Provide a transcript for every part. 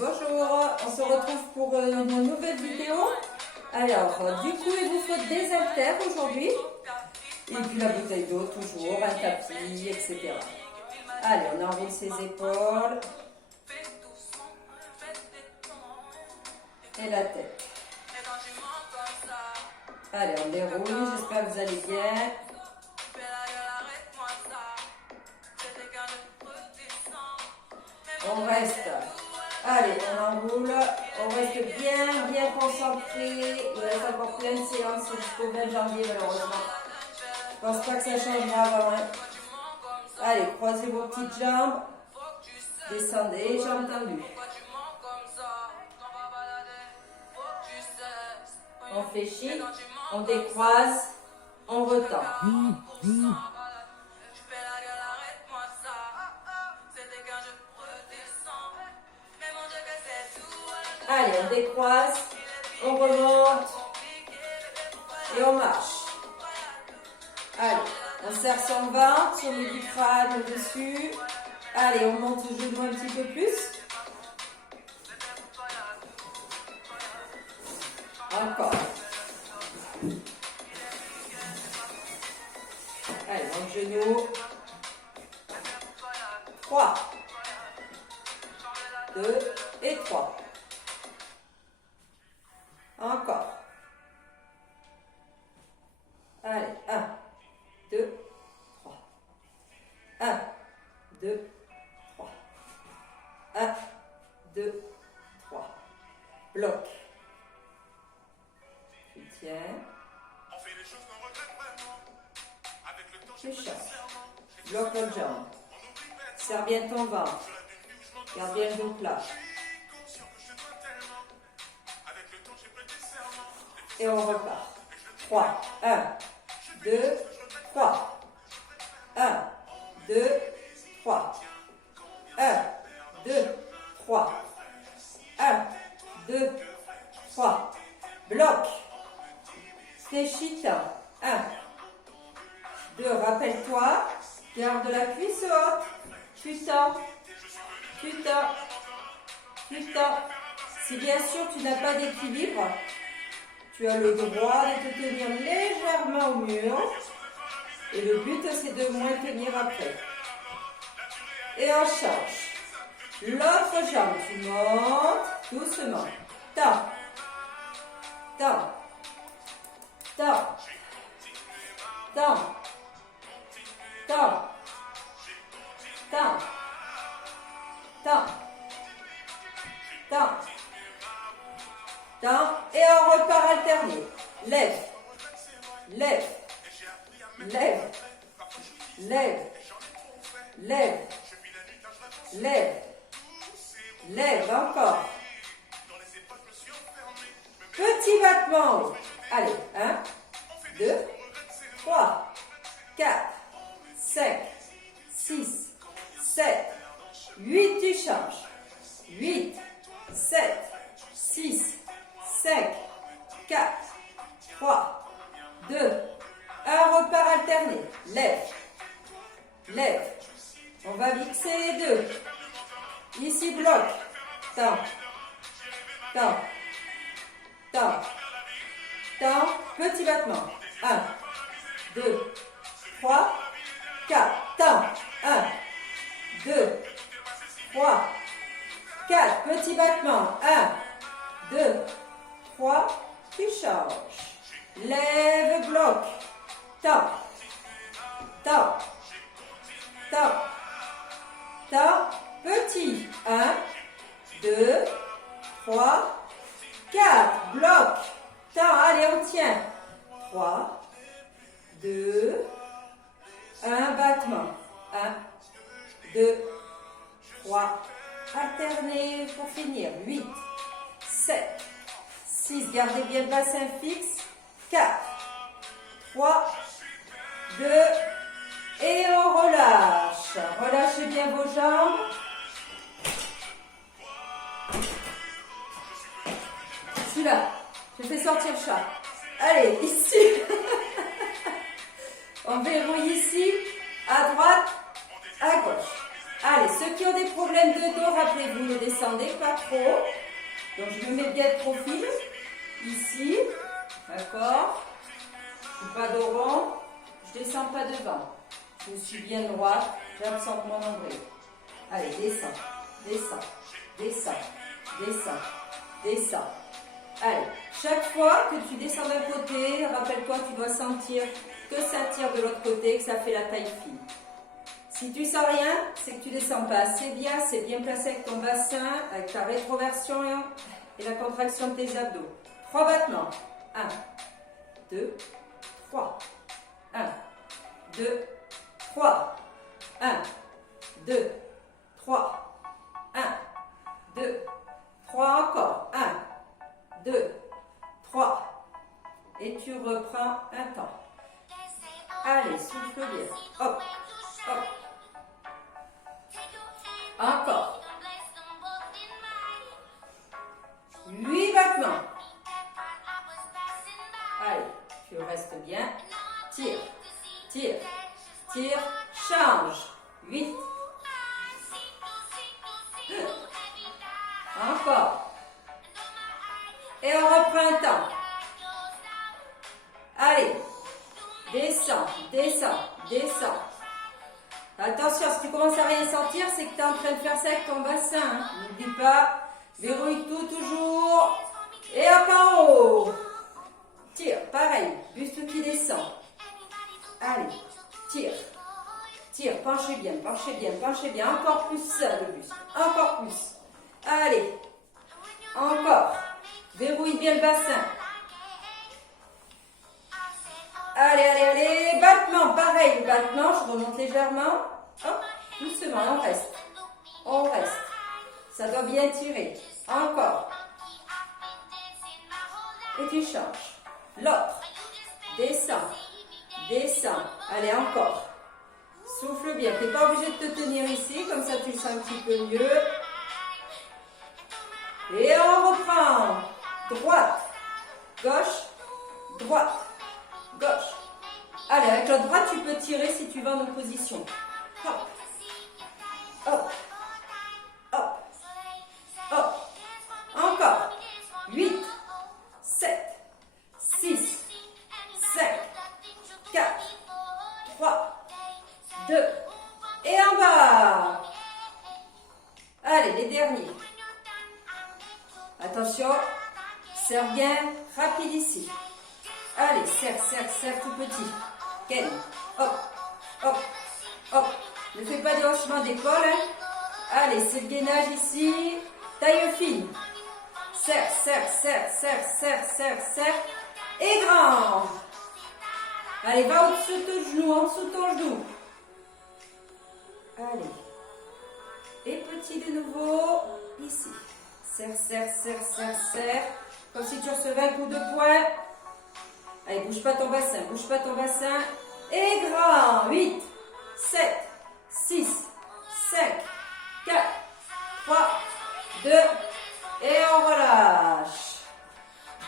Bonjour, on se retrouve pour une nouvelle vidéo. Alors, du coup, il vous faut des haltères aujourd'hui. Et puis la bouteille d'eau, toujours, un tapis, etc. Allez, on enroule ses épaules. Et la tête. Allez, on déroule, j'espère que vous allez bien. On reste. Allez, on enroule. On reste bien concentré. Il reste encore plein de séances jusqu'au 20 janvier, malheureusement. Je pense pas que ça changera avant. Hein. Allez, croisez vos petites jambes. Descendez, jambes tendues. On fléchit, on décroise, on retend. Allez, on décroise, on remonte et on marche. Allez, on serre son ventre, on met du crâne au-dessus. Allez, on monte le genou un petit peu plus. Encore. Allez, on genou. 3, 2 et 3. Encore. Allez, 1, 2, 3. 1, 2, 3. 1, 2, 3. Bloc. Tu tiens. Tu changes. Bloc l'autre jambe. Serre bien ton ventre. Garde bien le dos plat. Et on repart. 3, 1, 2, 3. 1, 2, 3. 1, 2, 3. 1, 2, 3. Bloc. Fléchis. 1, 2. Rappelle-toi. Garde la cuisse haute. Tu tends. Tu tends. Tu tends. Si bien sûr tu n'as pas d'équilibre, tu as le droit de te tenir légèrement au mur. Et le but, c'est de moins tenir après. Et on change. L'autre jambe, tu montes doucement. Tends. Tends. Tends. Tends. Tends. Tends. Tends. Tends. Tends. Et on repart alterner. Lève. Lève. Lève. Lève. Lève. Lève. Lève encore. Petit battement. Allez, 1, 2, 3, 4, 5, 6, 7, 8, tu changes. 8, 7, 6, 5, 4, 3, 2, 1, repart alterné. Lève. Lève. On va mixer les deux. Ici, bloc. Tends. Tends. Tends. Tends. Petit battement. 1, 2, 3, 4. Tends. 1, 2, 3, 4. Petit battement. 1, 2, 3. Tu changes. Lève, bloc. Tends. Tends. Tends. Tends. Petit. 1, 2, 3, 4. Bloc. Tends. Allez, on tient. 3, 2, 1. Battement. 1, 2, 3. Alternez pour finir. 8, 7, 6. Gardez bien le bassin fixe. 4, 3, 2, et on relâche. Relâchez bien vos jambes. Celui-là, je fais sortir le chat. Allez, ici. On verrouille ici, à droite, à gauche. Allez, ceux qui ont des problèmes de dos, rappelez-vous, ne descendez descendez pas trop. Donc je me mets bien de profil, ici, d'accord. Je ne suis pas de rond, je ne descends pas devant. Je suis bien droite, j'absorbe mon nombril. Allez, descends, descends, descends, descends, descends. Allez, chaque fois que tu descends d'un côté, rappelle-toi, tu dois sentir que ça tire de l'autre côté, que ça fait la taille fine. Si tu sens rien, c'est que tu descends pas assez bien, c'est bien placé avec ton bassin, avec ta rétroversion et la contraction de tes abdos. 3 battements. 1, 2, 3. 1, 2, 3. 1, 2, 3. 1, 2, 3 encore. 1, 2, 3. Et tu reprends un temps. Allez, souffle bien. Hop, hop. Encore. 8 battements. Allez, tu restes bien. Tire, tire, tire, change. 8. Encore. Et on reprend un temps. Allez. Descends, descends, descends. Attention, si tu commences à rien sentir, c'est que tu es en train de faire ça avec ton bassin. Hein. N'oublie pas, verrouille tout toujours. Et hop en haut. Tire, pareil, buste qui descend. Allez, tire. Tire, penchez bien, penchez bien, penchez bien. Encore plus ça, le buste. Encore plus. Allez, encore. Verrouille bien le bassin. Allez, allez, allez, battement, pareil, battement, je remonte légèrement, hop, doucement, on reste, ça doit bien tirer, encore, et tu changes, l'autre, descends, descends, allez, encore, souffle bien, tu n'es pas obligé de te tenir ici, comme ça tu le sens un petit peu mieux, et on reprend, droite, gauche, droite, gauche. Allez, avec la droite, tu peux tirer si tu vas en opposition. Hop, hop, hop, hop. Encore. 8, 7, 6, 5, 4, 3, 2. Et en bas. Allez, les derniers. Attention, serre bien, rapide ici. Allez, serre, serre, serre tout petit. Ken, hop, hop, hop. Ne fais pas des haussements d'épaule. Hein. Allez, c'est le gainage ici. Taille fine. Serre, serre, serre, serre, serre, serre, serre. Et grand. Allez, va au-dessus de ton genou, en dessous de ton genou. Allez. Et petit de nouveau, ici. Serre, serre, serre, serre, serre. Comme si tu recevais un coup de poing. Allez, bouge pas ton bassin, bouge pas ton bassin. Et grand. 8, 7, 6, 5, 4, 3, 2. Et on relâche.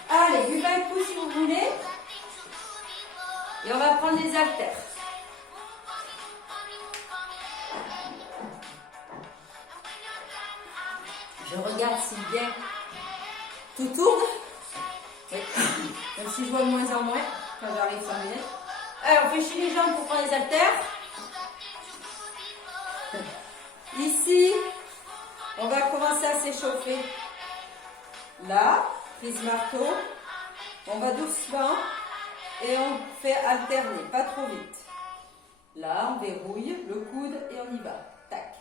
Allez, buvez un coup si vous voulez. Et on va prendre les haltères. Je regarde si bien tout tourne. Oui. Même si je vois de moins en moins quand j'arrive 5 minutes. Alors, on fait chier les jambes pour prendre les haltères. Ici, on va commencer à s'échauffer. Là, prise marteau. On va doucement et on fait alterner, pas trop vite. Là, on verrouille le coude et on y va. Tac,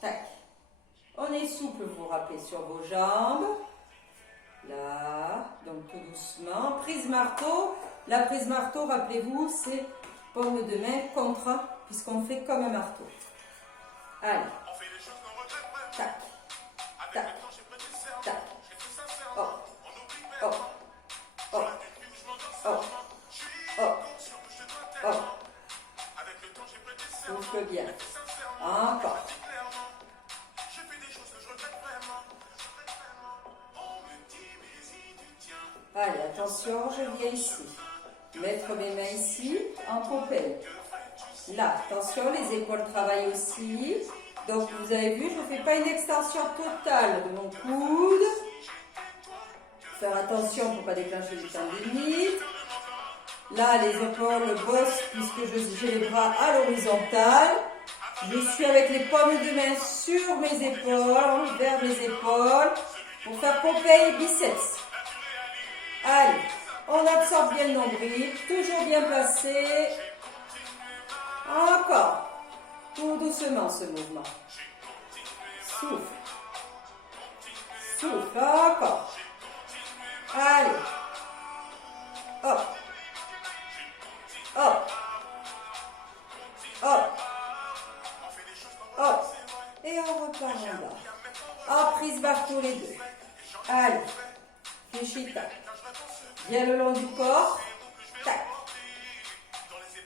tac. On est souple, vous vous rappelez, sur vos jambes. Là, donc tout doucement. Prise marteau. La prise marteau, rappelez-vous, c'est paume de main contre, puisqu'on fait comme un marteau. Allez. Tac, tac, tac. Hop, hop, hop, hop, hop, hop. Souffle bien. Encore. Allez, attention, je viens ici. Mettre mes mains ici, en pompelle. Là, attention, les épaules travaillent aussi. Donc vous avez vu, je ne fais pas une extension totale de mon coude. Faire attention pour ne pas déclencher du tendinite. Là, les épaules bossent puisque j'ai les bras à l'horizontale. Je suis avec les paumes de main sur mes épaules, vers mes épaules, pour faire pomper les biceps. Allez, on absorbe bien le nombril, toujours bien placé. Encore. Tout doucement ce mouvement. Souffle. Souffle, encore. Allez. Hop. Hop. Hop. Hop. Et on repart en bas. Hop, prise barre tous les deux. Allez. Fléchis, tac. Bien le long du corps. Tac.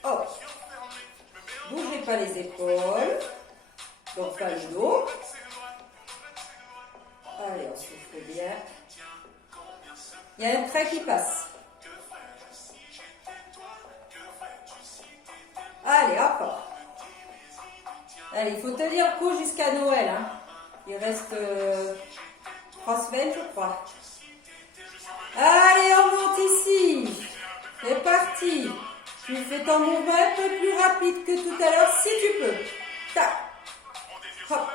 Hop. Bougez pas les épaules. Donc pas le dos. Allez, on souffle bien. Il y a un trait qui passe. Allez, encore. Allez, il faut tenir le coup jusqu'à Noël. Hein. Il reste 3 semaines, je crois. Allez, on monte ici. C'est parti. Tu fais ton mouvement un peu plus rapide que tout à l'heure, si tu peux. Tac. Hop.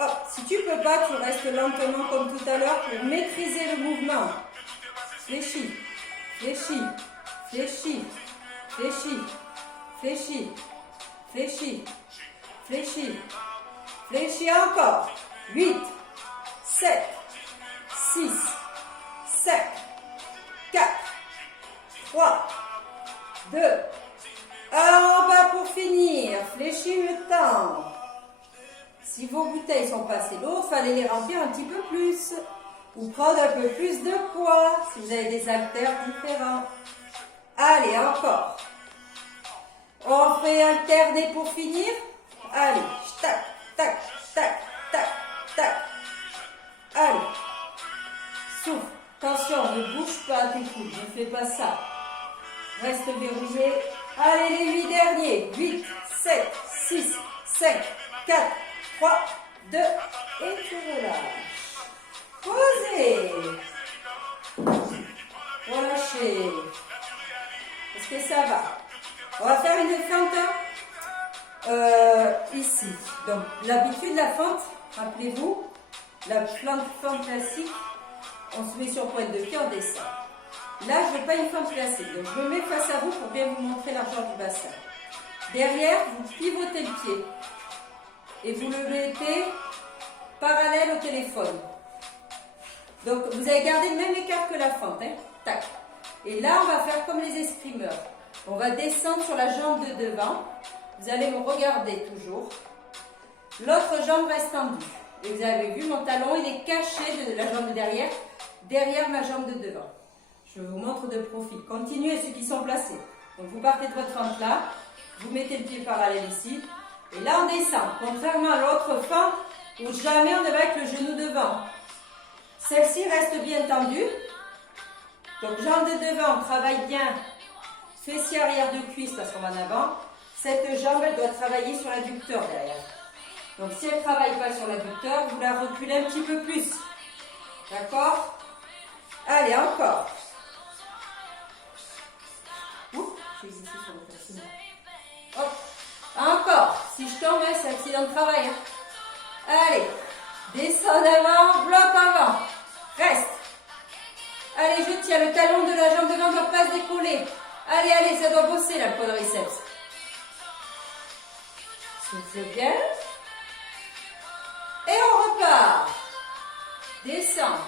Hop. Si tu peux pas, tu restes lentement comme tout à l'heure pour maîtriser le mouvement. Fléchis. Fléchis. Fléchis. Fléchis. Fléchis. Fléchis. Fléchis. Fléchis encore. 8, 7, 6, 5, 4, 3, 2. En bas pour finir. Fléchis le temps. Si vos bouteilles sont pas assez lourdes, il fallait les remplir un petit peu plus. Ou prendre un peu plus de poids si vous avez des haltères différents. Allez, encore. On fait alterner pour finir. Allez, tac, tac, tac, tac, tac. Allez. Souffle. Attention, ne bouge pas tes coudes, ne fais pas ça. Reste verrouillé. Allez, les 8 derniers. 8, 7, 6, 5, 4, 3, 2. Et tu relâches. Posez. Relâchez. Est-ce que ça va? On va faire une fente ici. Donc, l'habitude, la fente, rappelez-vous, la fente classique, on se met sur pointe de pied, on descend. Là, je ne veux pas une fente classique. Donc, je me mets face à vous pour bien vous montrer l'argent du bassin. Derrière, vous pivotez le pied. Et vous le mettez parallèle au téléphone. Donc, vous avez gardé le même écart que la fente. Hein. Tac. Et là, on va faire comme les escrimeurs. On va descendre sur la jambe de devant. Vous allez me regarder toujours. L'autre jambe reste tendue. Et vous avez vu, mon talon, il est caché de la jambe de derrière, derrière ma jambe de devant. Je vous montre de profil. Continuez ceux qui sont placés. Donc, vous partez de votre fente là. Vous mettez le pied parallèle ici. Et là, on descend. Contrairement à l'autre fente où jamais on ne va avec le genou devant. Celle-ci reste bien tendue. Donc, jambe de devant, on travaille bien. Fessier arrière de cuisse parce qu'on va en avant. Cette jambe, elle doit travailler sur l'adducteur derrière. Donc, si elle ne travaille pas sur l'adducteur, vous la reculez un petit peu plus. D'accord? Allez, encore. Ouh, je suis ici sur le facile. Hop. Encore. Si je tombe, c'est accident de travail. Hein. Allez. Descends d'avant, bloc avant. Reste. Allez, je tiens. Le talon de la jambe devant ne doit pas se décoller. Allez, allez, ça doit bosser là, le quadriceps. Souffle bien. Et on repart. Descends.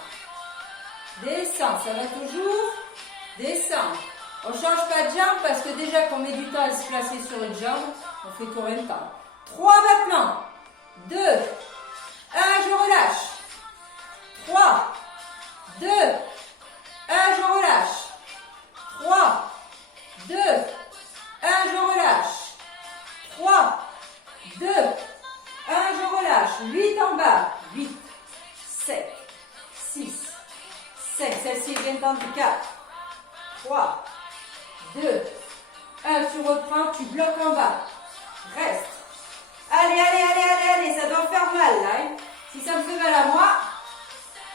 Descends, ça va toujours. Descends. On ne change pas de jambe parce que déjà qu'on met du temps à se placer sur une jambe, on fait combien de temps? 3 maintenant. 2. 1, je relâche. 3. 2. 1, je relâche. 3. 2. 1, je relâche. 3. 2. 1, je relâche. 8 en bas. 8. 7. 6. 5. Celle-ci est bien tendue. 4. 3. 2. 1. Tu reprends. Tu bloques en bas. Reste. Allez, allez, allez, allez, allez, ça doit faire mal là. Hein. Si ça me fait mal à moi.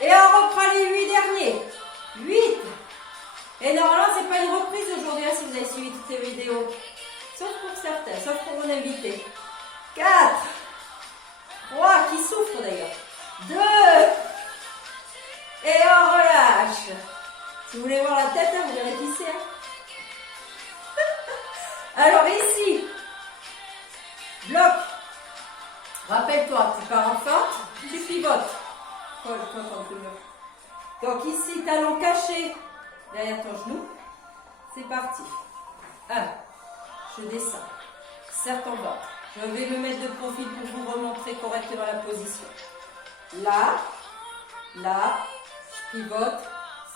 Et on reprend les 8 derniers. 8. Et normalement, c'est pas une reprise aujourd'hui, hein, si vous avez suivi toutes les vidéos. Sauf pour certains, sauf pour mon invité. 4. 3, qui souffre d'ailleurs. 2. Et on relâche. Si vous voulez voir la tête, hein, vous verrez qui c'est. Hein. Alors ici, bloc. Rappelle-toi, tu pars en fente, tu pivotes. Colle contre le mur. Donc ici, talon caché derrière ton genou. C'est parti. 1. Je descends. Serre ton ventre. Je vais me mettre de profil pour vous remontrer correctement la position. Là, là, je pivote.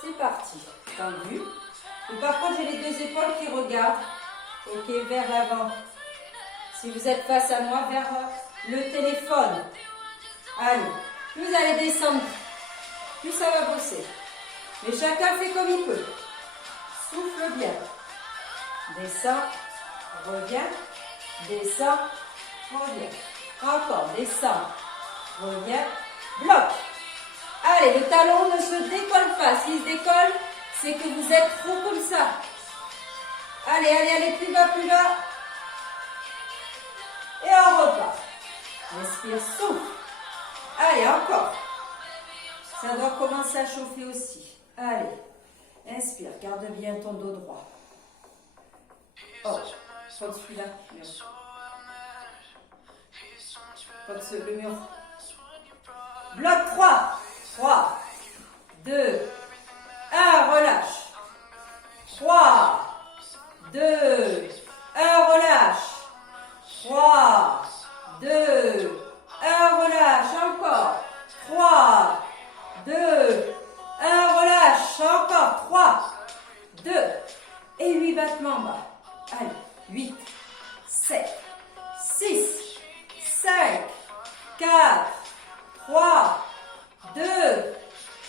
C'est parti. Tendu. Et par contre, j'ai les deux épaules qui regardent. Ok, vers l'avant. Si vous êtes face à moi, vers le téléphone. Allez, plus vous allez descendre, plus ça va bosser. Mais chacun fait comme il peut. Souffle bien. Descends, reviens, descends, reviens. Encore, descends, reviens, bloc. Allez, le talon ne se décolle pas. S'il se décolle, c'est que vous êtes trop comme ça. Allez, allez, allez, plus bas, plus bas. Et on repart. Respire, souffle. Allez, encore. Ça doit commencer à chauffer aussi. Allez, inspire, garde bien ton dos droit. Oh, pas de celui-là. Pas de le mur. Bloc 3. 3, 2, 1, relâche. 3, 2, 1, relâche. 3, 2, 1, relâche. Encore. 3, 2, 1, relâche. Encore. 3, 2, et 8 battements bas. Allez, 8, 7, 6, 5, 4, 3, 2,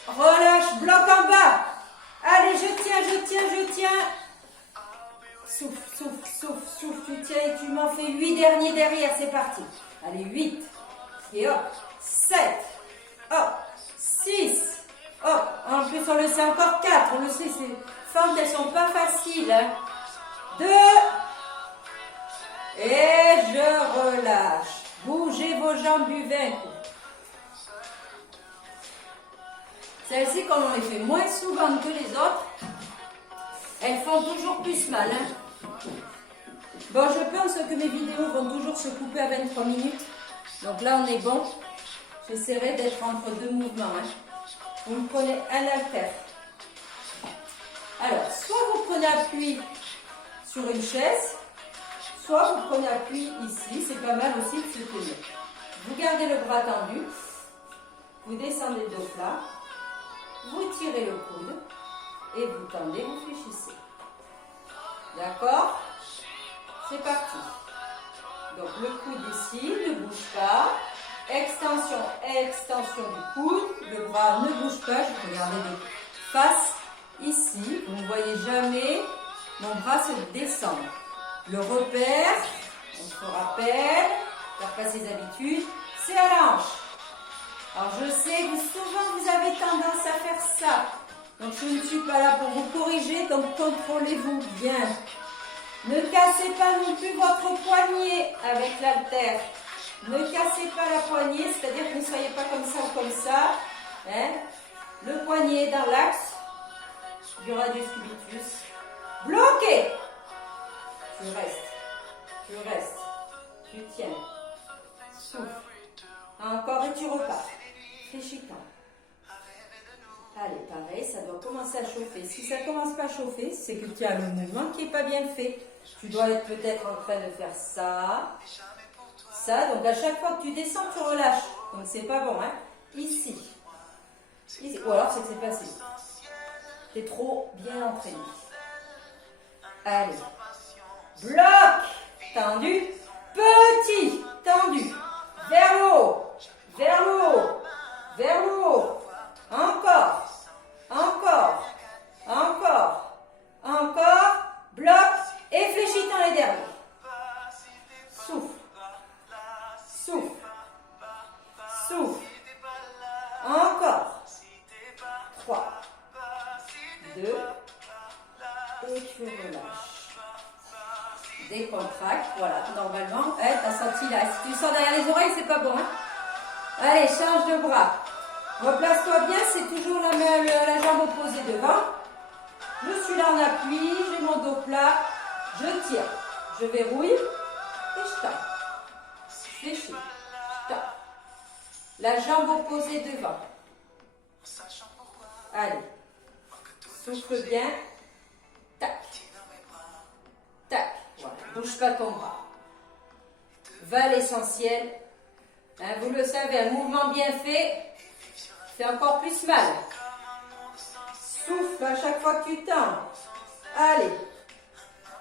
relâche, bloc en bas. Allez, je tiens, je tiens, je tiens. Souffle, souffle, souffle, souffle, tu tiens et tu m'en fais 8 derniers derrière, c'est parti. Allez, 8, et hop, 7, hop, 6, hop, en plus on le sait encore 4, on le sait, ces fentes, elles sont pas faciles. Hein. 2, et je relâche. Bougez vos jambes, buvez un coup. Celles-ci, comme on les fait moins souvent que les autres, elles font toujours plus mal. Hein. Bon, je pense que mes vidéos vont toujours se couper à 23 minutes. Donc là, on est bon. J'essaierai d'être entre deux mouvements. Hein. Vous me prenez un haltère. Alors, soit vous prenez appui sur une chaise, soit vous prenez appui ici. C'est pas mal aussi de se tenir. Vous gardez le bras tendu. Vous descendez le dos plat. Vous tirez le coude et vous tendez, vous fléchissez. D'accord? C'est parti. Donc le coude ici, ne bouge pas. Extension, extension du coude. Le bras ne bouge pas. Je vais regarder les faces ici. Vous ne voyez jamais mon bras se descendre. Le repère, on se rappelle, faire pas ses habitudes, c'est à la hanche. Alors je sais que souvent vous avez tendance à faire ça. Donc je ne suis pas là pour vous corriger, donc contrôlez-vous bien. Ne cassez pas non plus votre poignet avec l'haltère. Ne cassez pas la poignée, c'est-à-dire que ne soyez pas comme ça ou comme ça. Hein. Le poignet dans l'axe du radius cubitus. Bloqué. Tu restes, tu tiens. Souffle. Encore et tu repars. Fléchis-toi. Allez, pareil, ça doit commencer à chauffer. Si ça ne commence pas à chauffer, c'est que tu as le mouvement qui n'est pas bien fait. Tu dois être peut-être en train de faire ça. Ça, donc à chaque fois que tu descends, tu relâches. Donc c'est pas bon, hein. Ici. Ici. Ou alors c'est que c'est passé. Tu es trop bien entraîné. Allez. Bloc. Tendu. Petit. Tendu. Vers le haut. Vers le haut. Vers le haut. Encore. Encore. Encore. Encore. Bloc. Et fléchis dans les derniers. Souffle. Voilà, normalement. T'as senti là. Si tu le sens derrière les oreilles, c'est pas bon. Hein. Allez, change de bras. Replace-toi bien, c'est toujours la jambe opposée devant. Je suis là en appui, j'ai mon dos plat. Je tire, je verrouille et je tape. Fléchis, je tape. La jambe opposée devant. Allez, souffle bien. Tac, tac. Voilà, bouge pas ton bras. Va à l'essentiel. Hein, vous le savez, un mouvement bien fait fait encore plus mal. Souffle à chaque fois que tu tends. Allez,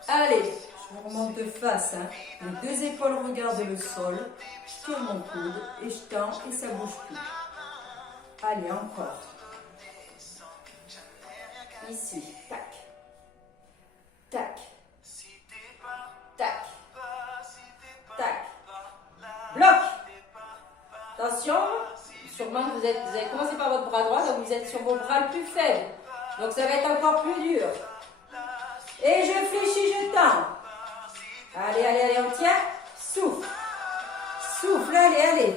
allez. Je me remonte de face. Hein. Les deux épaules regardent le sol. Je tourne mon coude et je tends et ça bouge plus. Allez, encore. Ici, tac, tac, tac, tac. Bloc. Attention, sûrement que vous avez commencé par votre bras droit, donc vous êtes sur vos bras le plus faible. Donc ça va être encore plus dur. Et je fléchis, je tends. Allez, allez, allez, on tient. Souffle. Souffle, allez, allez.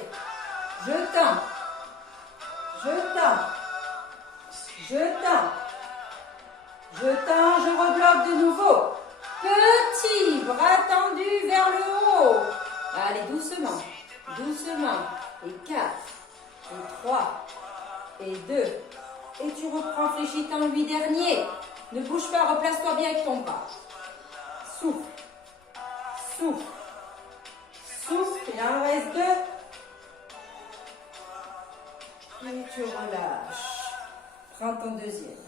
Je tends. Je tends. Je tends. Je tends, je rebloque de nouveau. Petit bras tendu vers le haut. Allez, doucement. Doucement. Et 4. Et 3. Et 2. Et tu reprends, fléchis, tends 8 derniers. Ne bouge pas, replace-toi bien avec ton bras. Souffle. Souffle. Souffle. Il en reste 2. Et tu relâches. Prends ton deuxième.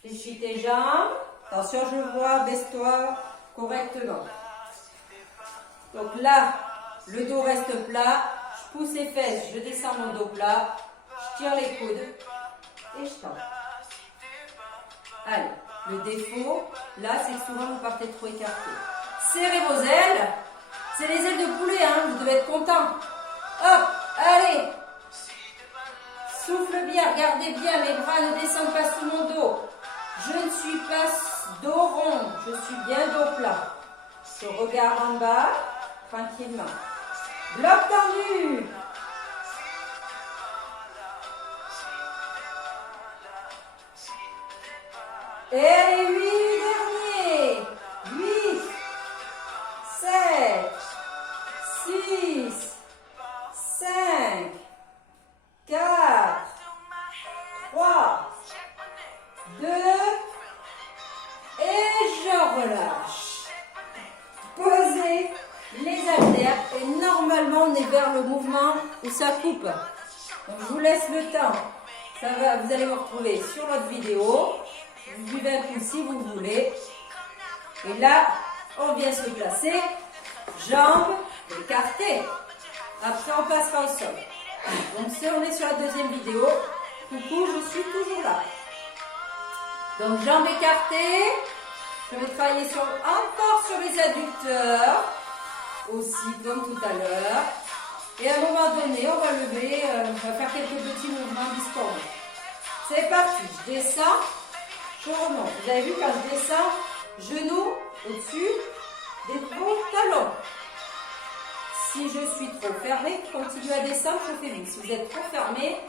Fléchis tes jambes. Attention, je vois, baisse-toi correctement. Donc là, le dos reste plat. Je pousse les fesses, je descends mon dos plat. Je tire les coudes. Et je tends. Allez, le défaut, là, c'est que souvent vous partez trop écarté. Serrez vos ailes. C'est les ailes de poulet, hein, vous devez être content. Hop, allez. Souffle bien, regardez bien, mes bras ne descendent pas sous mon dos. Je ne suis pas dos rond, je suis bien dos plat. Je regarde en bas, tranquillement. Bloc tendu. Et les 8 derniers. 8, 7, 6, 5, 4, 3, 2, et je relâche. Posez les haltères et normalement on est vers le mouvement où ça coupe. Donc je vous laisse le temps. Ça va, vous allez vous retrouver sur notre vidéo. Vous buvez un coup si vous voulez. Et là, on vient se placer. Jambes écartées. Après, on passera au sol. Donc, si on est sur la deuxième vidéo, coucou, je suis toujours là. Donc, jambes écartées. Je vais travailler encore sur les adducteurs. Aussi, comme tout à l'heure. Et à un moment donné, on va lever, on va faire quelques petits mouvements discordants. C'est parti. Je descends. Je remonte. Vous avez vu quand je descends, genoux au-dessus des gros talons. Si je suis trop fermée, continuez à descendre, je fais vite. Si vous êtes trop fermé,